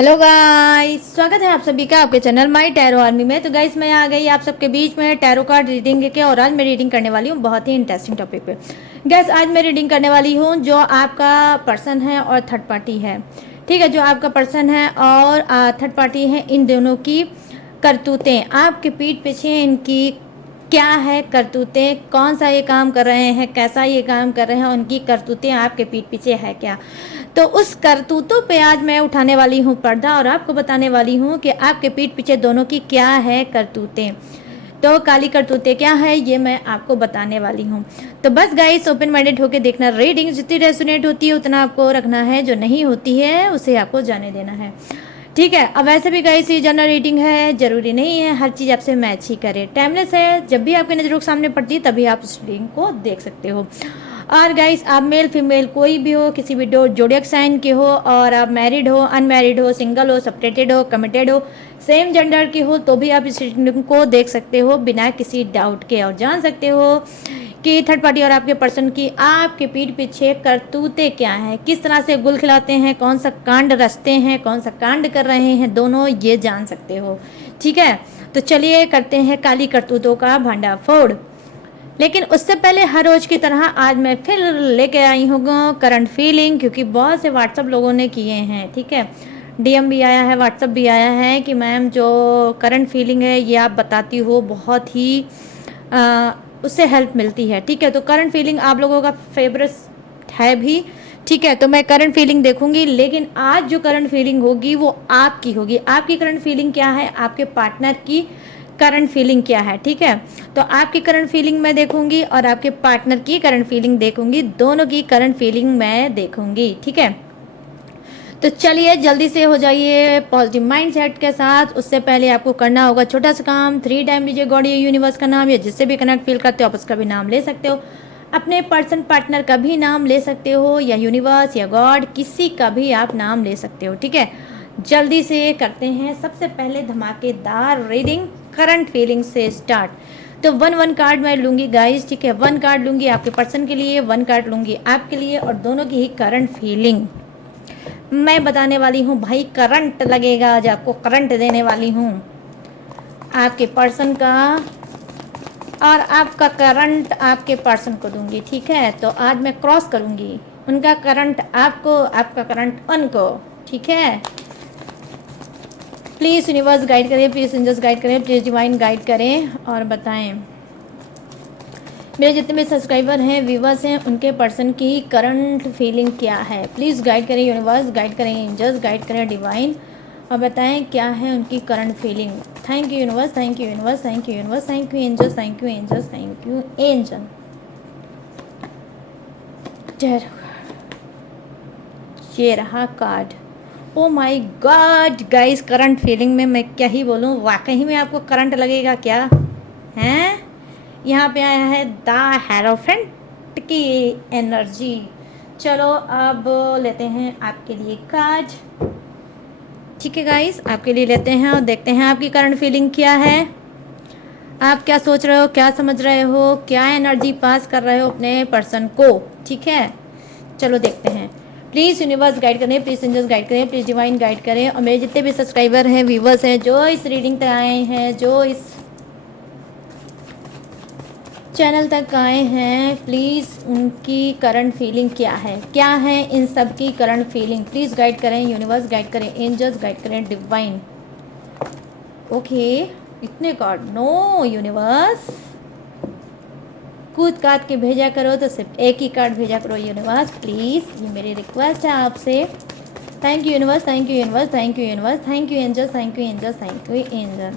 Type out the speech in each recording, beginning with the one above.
Hello guys, स्वागत है आप सभी का आपके चैनल माई टैरो आर्मी में। तो गाइस मैं आ गई आप सबके बीच में टैरो कार्ड रीडिंग के, और आज मैं रीडिंग करने वाली हूँ बहुत ही इंटरेस्टिंग टॉपिक पे। गाइस आज मैं रीडिंग करने वाली हूँ जो आपका पर्सन है और थर्ड पार्टी है। ठीक है, जो आपका पर्सन है और थर्ड पार्टी है, इन दोनों की करतूतें, आपके पीठ पीछे इनकी क्या है करतूतें, कौन सा ये काम कर रहे हैं, कैसा ये काम कर रहे हैं, उनकी करतूतें आपके पीठ पीछे है क्या। तो उस करतूतों पे आज मैं उठाने वाली हूँ पर्दा और आपको बताने वाली हूँ कि आपके पीठ पीछे दोनों की क्या है करतूतें। तो काली करतूतें क्या है ये मैं आपको बताने वाली हूँ। तो बस गाइस ओपन माइंडेड होकर देखना, रीडिंग जितनी रेजोनेट होती है उतना आपको रखना है, जो नहीं होती है उसे आपको जाने देना है। ठीक है, अब वैसे भी गाइस ये जनरल रीडिंग है, जरूरी नहीं है हर चीज़ आपसे मैच ही करे, टाइमलेस है, जब भी आपकी नज़रों के सामने पड़ती है तभी आप उस रीडिंग को देख सकते हो। और गाइस आप मेल फीमेल कोई भी हो, किसी भी जोडियक साइन के हो, और आप मैरिड हो, अनमैरिड हो, सिंगल हो, सेपरेटेड हो, कमिटेड हो, सेम जेंडर के हो, तो भी आप इस रीडिंग को देख सकते हो बिना किसी डाउट के, और जान सकते हो कि थर्ड पार्टी और आपके पर्सन की आपके पीठ पीछे करतूतें क्या हैं, किस तरह से गुल खिलाते हैं, कौन सा कांड रचते हैं, कौन सा कांड कर रहे हैं, दोनों ये जान सकते हो। ठीक है, तो चलिए करते हैं काली करतूतों का भंडाफोड़। लेकिन उससे पहले हर रोज की तरह आज मैं फिर लेके आई हूँ करंट फीलिंग, क्योंकि बहुत से व्हाट्सअप लोगों ने किए हैं। ठीक है, डीएम भी आया है, व्हाट्सअप भी आया है कि मैम जो करंट फीलिंग है ये आप बताती हो, बहुत ही उससे हेल्प मिलती है। ठीक है, तो करंट फीलिंग आप लोगों का फेवरेट है भी। ठीक है, तो मैं करंट फीलिंग देखूंगी, लेकिन आज जो करंट फीलिंग होगी वो आपकी होगी। आपकी करंट फीलिंग क्या है, आपके पार्टनर की करंट फीलिंग क्या है। ठीक है, तो आपकी करंट फीलिंग मैं देखूंगी और आपके पार्टनर की करंट फीलिंग देखूंगी, दोनों की करंट फीलिंग मैं देखूंगी। ठीक है, तो चलिए जल्दी से हो जाइए पॉजिटिव माइंड सेट के साथ। उससे पहले आपको करना होगा छोटा सा काम, 3 टाइम लीजिए गॉड या यूनिवर्स का नाम, या जिससे भी कनेक्ट फील करते हो आप उसका भी नाम ले सकते हो, अपने पर्सन पार्टनर का भी नाम ले सकते हो, या यूनिवर्स या गॉड किसी का भी आप नाम ले सकते हो। ठीक है, जल्दी से करते हैं सबसे पहले धमाकेदार रीडिंग करंट फीलिंग से स्टार्ट। तो वन कार्ड मैं लूंगी गाइस। ठीक है, 1 कार्ड लूंगी आपके पर्सन के लिए, 1 कार्ड लूंगी आपके लिए, और दोनों की ही करंट फीलिंग मैं बताने वाली हूँ। भाई करंट लगेगा, आज आपको करंट देने वाली हूँ आपके पर्सन का, और आपका करंट आपके पर्सन को दूंगी। ठीक है, तो आज मैं क्रॉस करूंगी, उनका करंट आपको, आपका करंट उनको। ठीक है, प्लीज़ यूनिवर्स गाइड करें, प्लीज़ एंजल्स गाइड करें, प्लीज़ डिवाइन गाइड करें और बताएं मेरे जितने भी सब्सक्राइबर हैं, व्यूवर्स हैं, उनके पर्सन की करंट फीलिंग क्या है। प्लीज़ गाइड करें यूनिवर्स, गाइड करें एंजल्स, गाइड करें डिवाइन, और बताएं क्या है उनकी current feeling. Thank you universe, thank you universe, thank you universe, thank you angels, thank you angels, thank you angel. ये रहा card. Oh my god guys, current feeling में मैं क्या ही बोलूँ, वाकई में आपको करंट लगेगा क्या हैं। यहाँ पे आया है द हेरोफेंट की एनर्जी। चलो अब लेते हैं आपके लिए कार्ड। ठीक है गाइस, आपके लिए लेते हैं और देखते हैं आपकी करंट फीलिंग क्या है, आप क्या सोच रहे हो, क्या समझ रहे हो, क्या एनर्जी पास कर रहे हो अपने पर्सन को। ठीक है, चलो देखते हैं। प्लीज़ यूनिवर्स गाइड करें, प्लीज़ एंजल्स गाइड करें, प्लीज़ डिवाइन गाइड करें, और मेरे जितने भी सब्सक्राइबर हैं, व्यूवर्स हैं, जो इस रीडिंग तक आए हैं, जो इस चैनल तक आए हैं, प्लीज़ उनकी करंट फीलिंग क्या है, क्या है इन सब की करंट फीलिंग। प्लीज़ गाइड करें यूनिवर्स, गाइड करें एंजल्स, गाइड करें डिवाइन। ओके, इतने कार्ड, नो यूनिवर्स, कूद काट के भेजा करो, तो सिर्फ एक ही कार्ड भेजा करो यूनिवर्स प्लीज़, ये मेरी रिक्वेस्ट है आपसे। Thank you universe, thank you universe, thank you universe, thank you angels, thank you angels, thank you angel.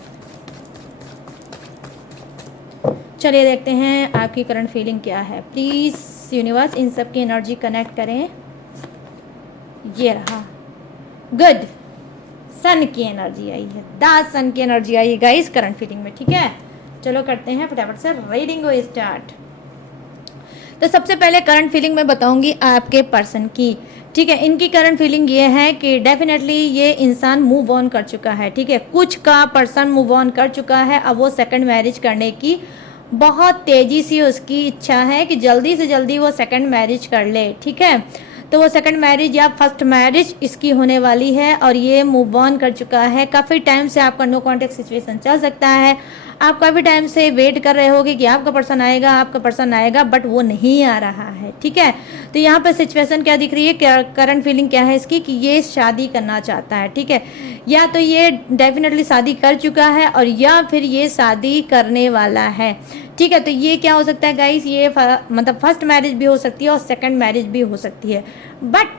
चलिए देखते हैं आपकी करंट फीलिंग क्या है। प्लीज़ यूनिवर्स इन सब की एनर्जी कनेक्ट करें। ये रहा, गुड, सन की एनर्जी आई है, द सन की एनर्जी आई है गाइस करंट फीलिंग में। ठीक है, चलो करते हैं फटाफट से रीडिंग को स्टार्ट। तो सबसे पहले करंट फीलिंग मैं बताऊंगी आपके पर्सन की। ठीक है, इनकी करंट फीलिंग ये है कि डेफिनेटली ये इंसान मूव ऑन कर चुका है। ठीक है, कुछ का पर्सन मूव ऑन कर चुका है, अब वो सेकंड मैरिज करने की बहुत तेज़ी से उसकी इच्छा है कि जल्दी से जल्दी वो सेकंड मैरिज कर ले। ठीक है, तो वो सेकंड मैरिज या फर्स्ट मैरिज इसकी होने वाली है और ये मूव ऑन कर चुका है। काफ़ी टाइम से आपका नो कॉन्टेक्ट सिचुएशन चल सकता है। आप काफ़ी टाइम से वेट कर रहे होगे कि आपका पर्सन आएगा, बट वो नहीं आ रहा है, ठीक है। तो यहाँ पर सिचुएशन क्या दिख रही है, करंट फीलिंग क्या है इसकी, कि ये शादी करना चाहता है, ठीक है। या तो ये डेफिनेटली शादी कर चुका है और या फिर ये शादी करने वाला है, ठीक है। तो ये क्या हो सकता है गाइस, ये मतलब फर्स्ट मैरिज भी हो सकती है और सेकंड मैरिज भी हो सकती है। बट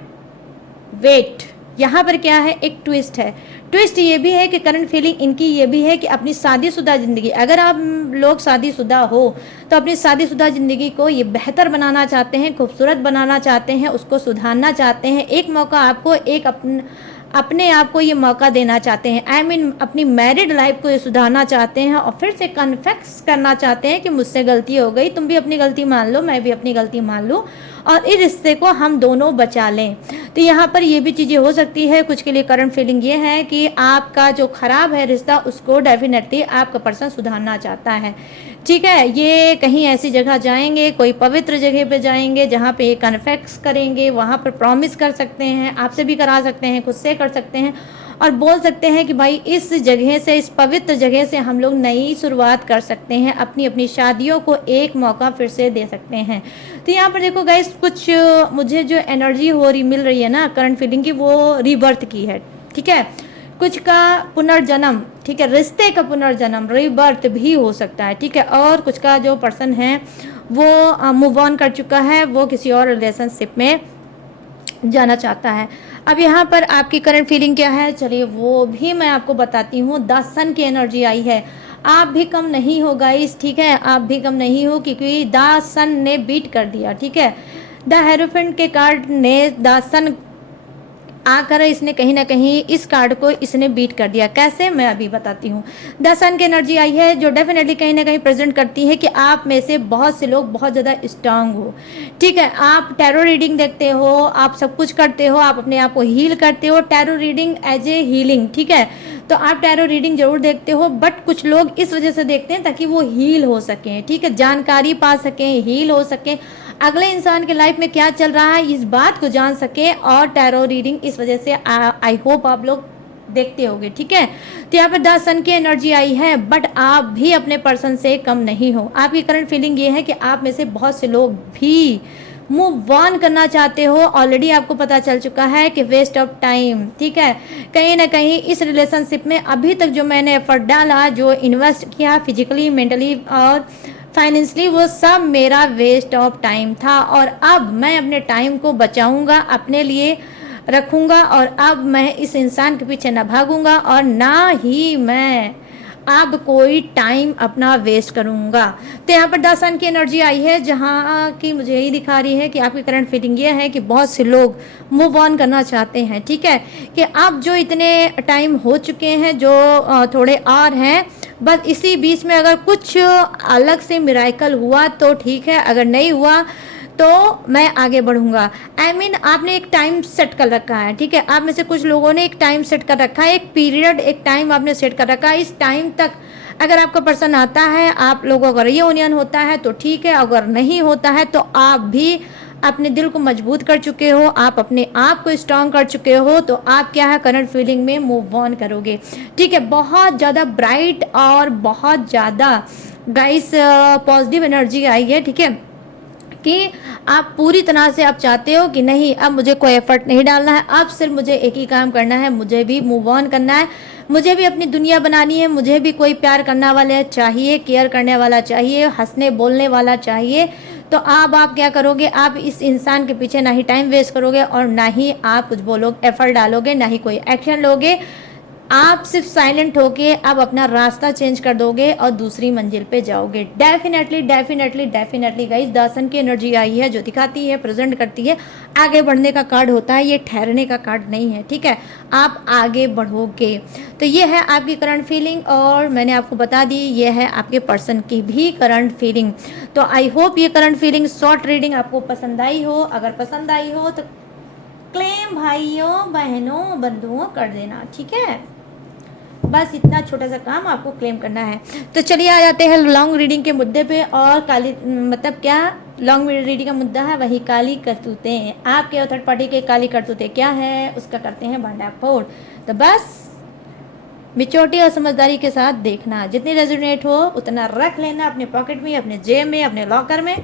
वेट, यहाँ पर क्या है, एक ट्विस्ट है। ट्विस्ट ये भी है कि करंट फीलिंग इनकी ये भी है कि अपनी शादीशुदा ज़िंदगी, अगर आप लोग शादीशुदा हो तो अपनी शादीशुदा ज़िंदगी को ये बेहतर बनाना चाहते हैं, खूबसूरत बनाना चाहते हैं, उसको सुधारना चाहते हैं। एक मौका आपको, एक अपने आप को ये मौका देना चाहते हैं। I mean, अपनी मैरिड लाइफ को ये सुधारना चाहते हैं और फिर से कन्फेस करना चाहते हैं कि मुझसे गलती हो गई, तुम भी अपनी गलती मान लो, मैं भी अपनी गलती मान लूँ और इस रिश्ते को हम दोनों बचा लें। तो यहाँ पर ये भी चीज़ें हो सकती है। कुछ के लिए करंट फीलिंग ये है कि आपका जो खराब है रिश्ता, उसको डेफिनेटली आपका पर्सन सुधारना चाहता है, ठीक है। ये कहीं ऐसी जगह जाएंगे, कोई पवित्र जगह पे जाएंगे जहाँ पे ये कन्फेस करेंगे, वहाँ पर प्रॉमिस कर सकते हैं, आपसे भी करा सकते हैं, खुद से कर सकते हैं और बोल सकते हैं कि भाई इस जगह से, इस पवित्र जगह से हम लोग नई शुरुआत कर सकते हैं, अपनी अपनी शादियों को एक मौका फिर से दे सकते हैं। तो यहाँ पर देखो गाइस, कुछ मुझे जो एनर्जी मिल रही है ना करंट फीलिंग की, वो रीबर्थ की है, ठीक है। कुछ का पुनर्जन्म, ठीक है, रिश्ते का पुनर्जन्म, रीबर्थ भी हो सकता है, ठीक है। और कुछ का जो पर्सन है वो मूव ऑन कर चुका है, वो किसी और रिलेशनशिप में जाना चाहता है। अब यहाँ पर आपकी करंट फीलिंग क्या है, चलिए वो भी मैं आपको बताती हूँ। द सन की एनर्जी आई है। आप भी कम नहीं हो गाइस, ठीक है, आप भी कम नहीं हो, क्योंकि द सन ने बीट कर दिया, ठीक है। द हेरोफेंट के कार्ड ने द सन आकर इसने कहीं ना कहीं इस कार्ड को इसने बीट कर दिया। कैसे, मैं अभी बताती हूँ। द सन की एनर्जी आई है जो डेफिनेटली कहीं ना कहीं प्रेजेंट करती है कि आप में से बहुत से लोग बहुत ज़्यादा स्ट्रांग हो, ठीक है। आप टैरो रीडिंग देखते हो, आप सब कुछ करते हो, आप अपने आप को हील करते हो, tarot reading as a healing, ठीक है। तो आप टैरो रीडिंग जरूर देखते हो, बट कुछ लोग इस वजह से देखते हैं ताकि वो हील हो सकें, ठीक है, जानकारी पा सकें, हील हो सकें, अगले इंसान के लाइफ में क्या चल रहा है इस बात को जान सके। और टैरो रीडिंग इस वजह से आई होप आप लोग देखते होंगे, ठीक है। तो यहाँ पर द सन की एनर्जी आई है, बट आप भी अपने पर्सन से कम नहीं हो। आपकी करंट फीलिंग ये है कि आप में से बहुत से लोग भी मूव ऑन करना चाहते हो। ऑलरेडी आपको पता चल चुका है कि वेस्ट ऑफ टाइम, ठीक है। कहीं ना कहीं इस रिलेशनशिप में अभी तक जो मैंने एफर्ट डाला, जो इन्वेस्ट किया फिजिकली, मेंटली और फाइनेंशियली, वो सब मेरा वेस्ट ऑफ टाइम था। और अब मैं अपने टाइम को बचाऊंगा, अपने लिए रखूंगा और अब मैं इस इंसान के पीछे ना भागूंगा और ना ही मैं अब कोई टाइम अपना वेस्ट करूंगा। तो यहाँ पर द सन की एनर्जी आई है, जहाँ की मुझे यही दिखा रही है कि आपकी करंट फीलिंग ये है कि बहुत से लोग मूव ऑन करना चाहते हैं, ठीक है। कि अब जो इतने टाइम हो चुके हैं, जो थोड़े और हैं, बस इसी बीच में अगर कुछ अलग से मिराकल हुआ तो ठीक है, अगर नहीं हुआ तो मैं आगे बढ़ूंगा। I mean, आपने एक टाइम सेट कर रखा है, ठीक है। आप में से कुछ लोगों ने एक टाइम सेट कर रखा है, एक पीरियड, एक टाइम आपने सेट कर रखा है। इस टाइम तक अगर आपका पर्सन आता है, आप लोगों का रियूनियन होता है तो ठीक है, अगर नहीं होता है तो आप भी अपने दिल को मजबूत कर चुके हो, आप अपने आप को स्ट्रांग कर चुके हो, तो आप क्या है करंट फीलिंग में मूव ऑन करोगे, ठीक है। बहुत ज़्यादा ब्राइट और बहुत ज़्यादा गाइस पॉजिटिव एनर्जी आई है, ठीक है, कि आप पूरी तरह से आप चाहते हो कि नहीं, अब मुझे कोई एफर्ट नहीं डालना है, अब सिर्फ मुझे एक ही काम करना है, मुझे भी मूव ऑन करना है, मुझे भी अपनी दुनिया बनानी है, मुझे भी कोई प्यार करने वाला चाहिए, केयर करने वाला चाहिए, हंसने बोलने वाला चाहिए। तो अब आप क्या करोगे, आप इस इंसान के पीछे ना ही टाइम वेस्ट करोगे और ना ही आप कुछ बोलोगे, एफर्ट डालोगे, ना ही कोई एक्शन लोगे। आप सिर्फ साइलेंट होके अब अपना रास्ता चेंज कर दोगे और दूसरी मंजिल पे जाओगे। डेफिनेटली डेफिनेटली डेफिनेटली गाइस, दर्शन की एनर्जी आई है जो दिखाती है, प्रेजेंट करती है, आगे बढ़ने का कार्ड होता है, ये ठहरने का कार्ड नहीं है, ठीक है। आप आगे बढ़ोगे। तो ये है आपकी करंट फीलिंग और मैंने आपको बता दी ये है आपके पर्सन की भी करंट फीलिंग। तो आई होप ये करंट फीलिंग शॉर्ट रीडिंग आपको पसंद आई हो। अगर पसंद आई हो तो क्लेम भाइयों, बहनों, बंधुओं कर देना, ठीक है। बस इतना छोटा सा काम आपको क्लेम करना है। तो चलिए आ जाते हैं लॉन्ग रीडिंग के मुद्दे पे। और काली मतलब क्या लॉन्ग रीडिंग का मुद्दा है, वही काली करतूतें। आपके और थर्ड पार्टी के काली करतूतें क्या है, उसका करते हैं भंडाफोड़। तो बस मेच्योरिटी और समझदारी के साथ देखना, जितनी रेजोनेट हो उतना रख लेना अपने पॉकेट में, अपने जेब में, अपने लॉकर में।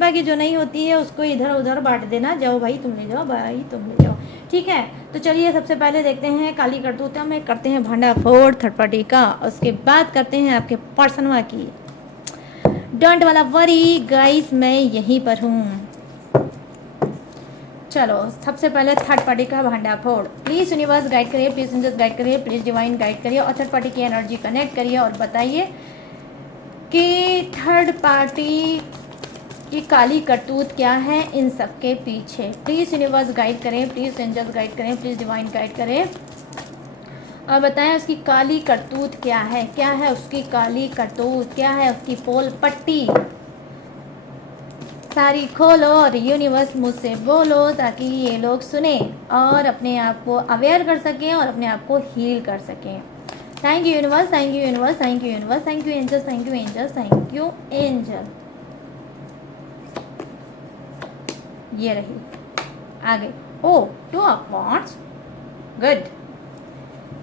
बाकी जो नहीं होती है उसको इधर उधर बांट देना, जाओ भाई तुम ले जाओ, भाई तुम ले जाओ, ठीक है। तो चलिए सबसे पहले देखते हैं काली करतूता में करते हैं भंडाफोड़ थर्ड पार्टी का, उसके बाद करते हैं आपके पर्सनवा की। डोंट वाला वरी गाइस, मैं यहीं पर हूँ। चलो सबसे पहले थर्ड पार्टी का भंडाफोड़। प्लीज़ यूनिवर्स गाइड करिए, प्लीज़ एंजल्स गाइड करिए, प्लीज़ डिवाइन गाइड करिए और थर्ड पार्टी की एनर्जी कनेक्ट करिए और बताइए कि थर्ड पार्टी की काली करतूत क्या है इन सब के पीछे। प्लीज़ यूनिवर्स गाइड करें, प्लीज़ एंजल्स गाइड करें, प्लीज़ डिवाइन गाइड करें और बताएं उसकी काली करतूत क्या है, क्या है उसकी काली करतूत, क्या है उसकी पोल पट्टी। सारी खोलो और यूनिवर्स मुझसे बोलो ताकि ये लोग सुने और अपने आप को अवेयर कर सकें और अपने आप को हील कर सकें। Thank you universe, thank you universe, thank you universe, thank you angels, thank you angels, thank you angel. ये रही आगे। ओ 2 ऑफ वांड्स, गुड।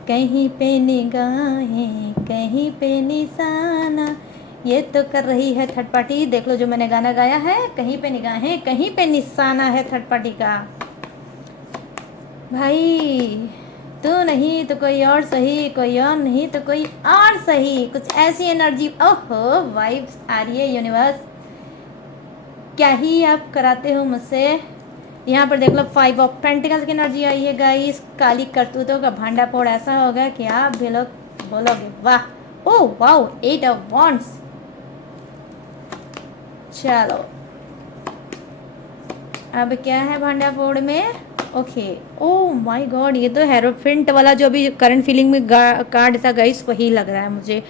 कहीं पे निगाहें कहीं पे निशाना, ये तो कर रही है थर्ड पार्टी। देख लो जो मैंने गाना गाया है, कहीं पे निगाहें कहीं पे निशाना है थर्ड पार्टी का। भाई तू नहीं तो कोई और सही, कोई और नहीं तो कोई और सही, कुछ ऐसी एनर्जी। ओहो वाइब्स आ रही है यूनिवर्स, क्या ही आप कराते हो मुझसे। यहाँ पर देख लो 5 ऑफ पेंटिकल्स की एनर्जी आई है गाइस। काली करतूतों का भांडाफोड़ ऐसा होगा कि आप भी लोग बोलोगे वाह। Oh wow 8 of wands. चलो अब क्या है भांडाफोड़ में, ओके। ओ माय गॉड, ये तो हेरोफिंट वाला जो अभी करंट फीलिंग में कार्ड था गाइस वही लग रहा है मुझे।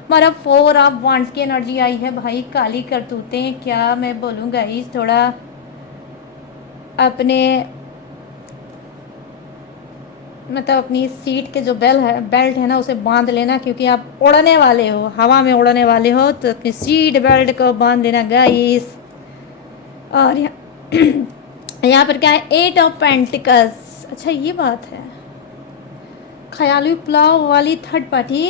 हमारा 4 ऑफ वांड्स की एनर्जी आई है भाई। काली करतूतें क्या मैं बोलूँ गाइस, थोड़ा अपने मतलब अपनी सीट के जो बेल्ट है ना उसे बांध लेना, क्योंकि आप उड़ने वाले हो, हवा में उड़ने वाले हो, तो अपनी सीट बेल्ट को बांध लेना गाइस। और यहाँ पर क्या है 8 ऑफ पेंटिकल्स। अच्छा ये बात है, ख्याली पुलाव वाली थर्ड पार्टी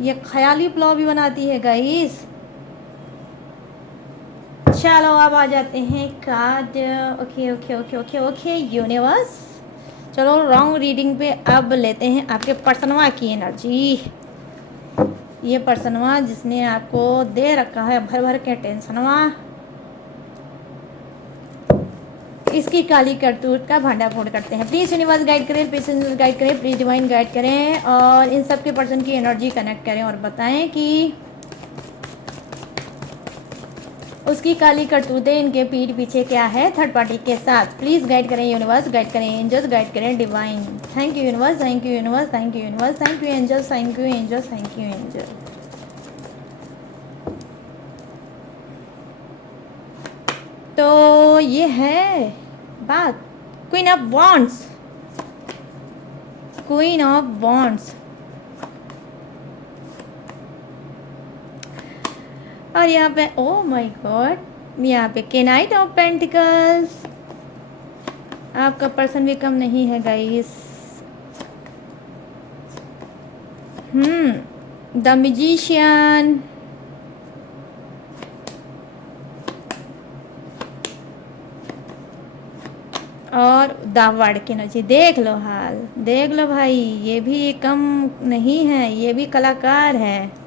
ये ख्याली पुलाव भी बनाती है गाइस। चलो अब आ जाते हैं card. Okay okay okay okay okay universe. चलो रॉन्ग रीडिंग पे अब लेते हैं आपके पर्सनवा की एनर्जी। ये पर्सनवा जिसने आपको दे रखा है भर भर के टेंशनवा, इसकी काली करतूत का भांडाफोड़ करते हैं। प्लीज़ यूनिवर्स गाइड करें, प्लीज़ यूनिवर्स गाइड करें, प्लीज़ डिवाइन गाइड करें और इन सब के पर्सन की एनर्जी कनेक्ट करें और बताएं कि उसकी काली करतूतें इनके पीठ पीछे क्या है थर्ड पार्टी के साथ। प्लीज़ गाइड करें यूनिवर्स, गाइड करें एंजल्स, गाइड करें divine. Thank you universe, thank you universe, thank you universe, thank you angels, thank you angels, thank you angel. तो ये है बात, queen of wands, queen of wands. और यहाँ पे ओ माय गॉड, यहाँ पे केनाइट ऑफ पेंटिकल्स। आपका पर्सन भी कम नहीं है गाइस। द मैजिशियन और द वर्ड की एनर्जी। देख लो हाल, देख लो भाई, ये भी कम नहीं है, ये भी कलाकार है,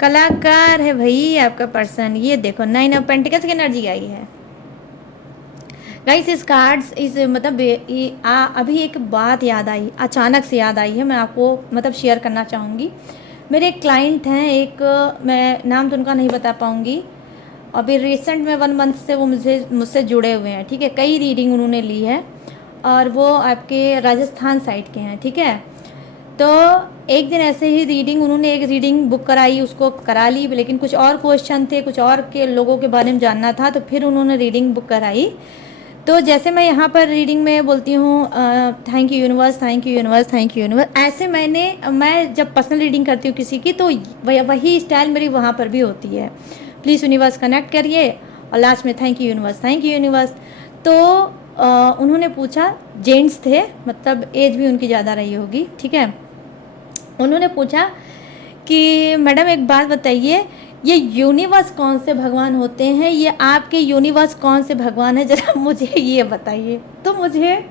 कलाकार है भाई आपका पर्सन। ये देखो 9 ऑफ पेंटिकल्स की एनर्जी आई है गाइस। इस कार्ड्स इस मतलब अभी एक बात याद आई, अचानक से याद आई है, मैं आपको मतलब शेयर करना चाहूँगी। मेरे एक क्लाइंट हैं, एक मैं नाम तो उनका नहीं बता पाऊँगी, अभी रिसेंट में 1 मंथ से वो मुझसे जुड़े हुए हैं, ठीक है। कई रीडिंग उन्होंने ली है और वो आपके राजस्थान साइड के हैं, ठीक है। तो एक दिन ऐसे ही रीडिंग उन्होंने एक रीडिंग बुक कराई, उसको करा ली, लेकिन कुछ और क्वेश्चन थे, कुछ और के लोगों के बारे में जानना था, तो फिर उन्होंने रीडिंग बुक कराई। तो जैसे मैं यहाँ पर रीडिंग में बोलती हूँ thank you universe, thank you universe, thank you universe, ऐसे मैं जब पर्सनल रीडिंग करती हूँ किसी की, तो वही स्टाइल मेरी वहाँ पर भी होती है। प्लीज़ यूनिवर्स कनेक्ट करिए, और लास्ट में thank you universe, thank you universe. तो उन्होंने पूछा, जेंट्स थे, मतलब एज भी उनकी ज़्यादा रही होगी, ठीक है। उन्होंने पूछा कि मैडम एक बात बताइए, ये यूनिवर्स कौन से भगवान होते हैं, ये आपके यूनिवर्स कौन से भगवान है, ज़रा मुझे ये बताइए। तो मुझे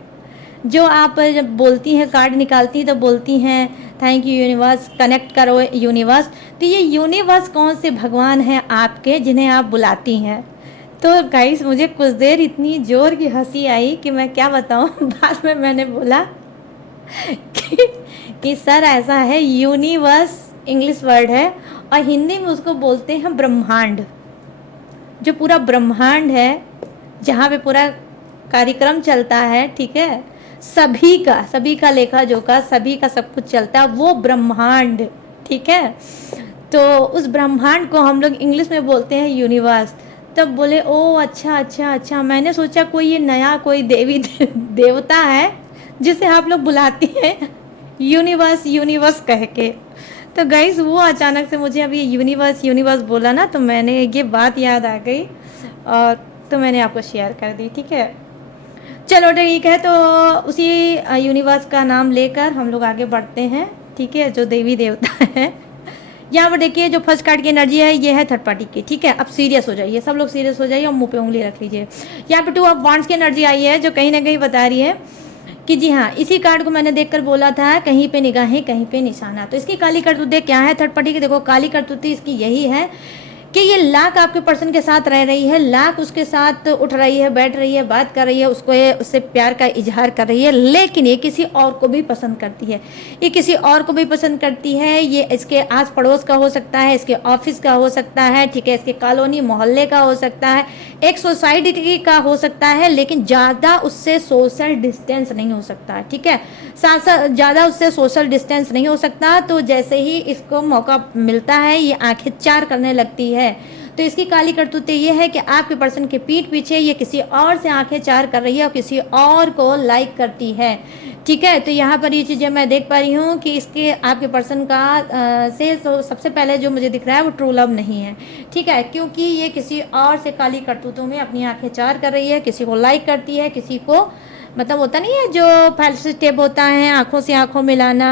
जो आप जब बोलती हैं, कार्ड निकालती हैं तो बोलती हैं थैंक यू यूनिवर्स, कनेक्ट करो यूनिवर्स, तो ये यूनिवर्स कौन से भगवान हैं आपके जिन्हें आप बुलाती हैं। तो गाइस मुझे कुछ देर इतनी जोर की हंसी आई कि मैं क्या बताऊं। बाद में मैंने बोला कि, कि सर ऐसा है, यूनिवर्स इंग्लिश वर्ड है और हिंदी में उसको बोलते हैं ब्रह्मांड। जो पूरा ब्रह्मांड है, जहाँ पे पूरा कार्यक्रम चलता है, ठीक है, सभी का लेखा जोखा, सभी का सब कुछ चलता है, वो ब्रह्मांड, ठीक है। तो उस ब्रह्मांड को हम लोग इंग्लिश में बोलते हैं यूनिवर्स। तब बोले ओ अच्छा अच्छा अच्छा, मैंने सोचा कोई ये नया कोई देवी देवता है जिसे आप लोग बुलाती हैं यूनिवर्स यूनिवर्स कह के। तो गाइस वो अचानक से मुझे अभी यूनिवर्स यूनिवर्स बोला ना, तो मैंने ये बात याद आ गई और तो मैंने आपको शेयर कर दी, ठीक है। चलो ठीक है, तो उसी यूनिवर्स का नाम लेकर हम लोग आगे बढ़ते हैं, ठीक है, जो देवी देवता है। यहाँ पर देखिए जो फर्स्ट कार्ड की एनर्जी है, ये है थर्ड पार्टी की, ठीक है। अब सीरियस हो जाइए, सब लोग सीरियस हो जाइए और मुंह पे उंगली रख लीजिए। यहाँ पे 2 ऑफ वांड्स की एनर्जी आई है, जो कहीं ना कहीं बता रही है कि जी हाँ, इसी कार्ड को मैंने देखकर बोला था, कहीं पे निगाहें कहीं पे निशाना। तो इसकी काली करतूतें क्या है थर्ड पार्टी की, देखो काली करतूतें इसकी यही है कि ये लाख आपके पर्सन के साथ रह रही है, लाख उसके साथ उठ रही है, बैठ रही है, बात कर रही है, उससे प्यार का इजहार कर रही है, लेकिन ये किसी और को भी पसंद करती है। ये किसी और को भी पसंद करती है। ये इसके आस पड़ोस का हो सकता है, इसके ऑफिस का हो सकता है, ठीक है, इसके कॉलोनी मोहल्ले का हो सकता है, एक सोसाइटी का हो सकता है, लेकिन ज़्यादा उससे सोशल डिस्टेंस नहीं हो सकता है, ठीक है। साथ साथ ज़्यादा उससे सोशल डिस्टेंस नहीं हो सकता। तो जैसे ही इसको मौका मिलता है, ये आंखें चार करने लगती है। तो इसकी काली करतूतें ये है कि आपके पर्सन के पीठ पीछे ये किसी और से आंखें चार कर रही है और किसी और को लाइक करती है, ठीक है। तो यहाँ पर ये चीज़ें मैं देख पा रही हूँ कि इसके आपके पर्सन का से तो सबसे पहले जो मुझे दिख रहा है वो ट्रू लव नहीं है, ठीक है, क्योंकि ये किसी और से काली करतूतों में अपनी आंखें चार कर रही है, किसी को लाइक करती है, किसी को मतलब होता नहीं है जो फैल्स स्टेप होता है, आंखों से आंखों मिलाना,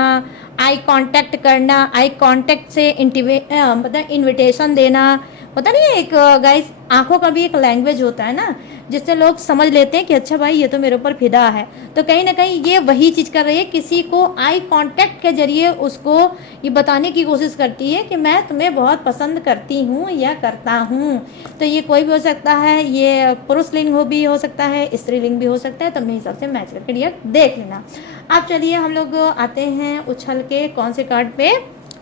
आई कांटेक्ट करना, आई कांटेक्ट से मतलब इनविटेशन देना, होता नहीं है एक गाइस, आंखों का भी एक लैंग्वेज होता है ना, जिससे लोग समझ लेते हैं कि अच्छा भाई ये तो मेरे ऊपर फिदा है। तो कहीं ना कहीं ये वही चीज़ कर रही है, किसी को आई कांटेक्ट के जरिए उसको ये बताने की कोशिश करती है कि मैं तुम्हें बहुत पसंद करती हूँ या करता हूँ। तो ये कोई भी हो सकता है, ये पुरुष लिंग भी हो सकता है, स्त्री लिंग भी हो सकता है। तो अपने हिसाब से मैच करके डियर देख लेना। अब चलिए हम लोग आते हैं उछल के कौन से कार्ड पे,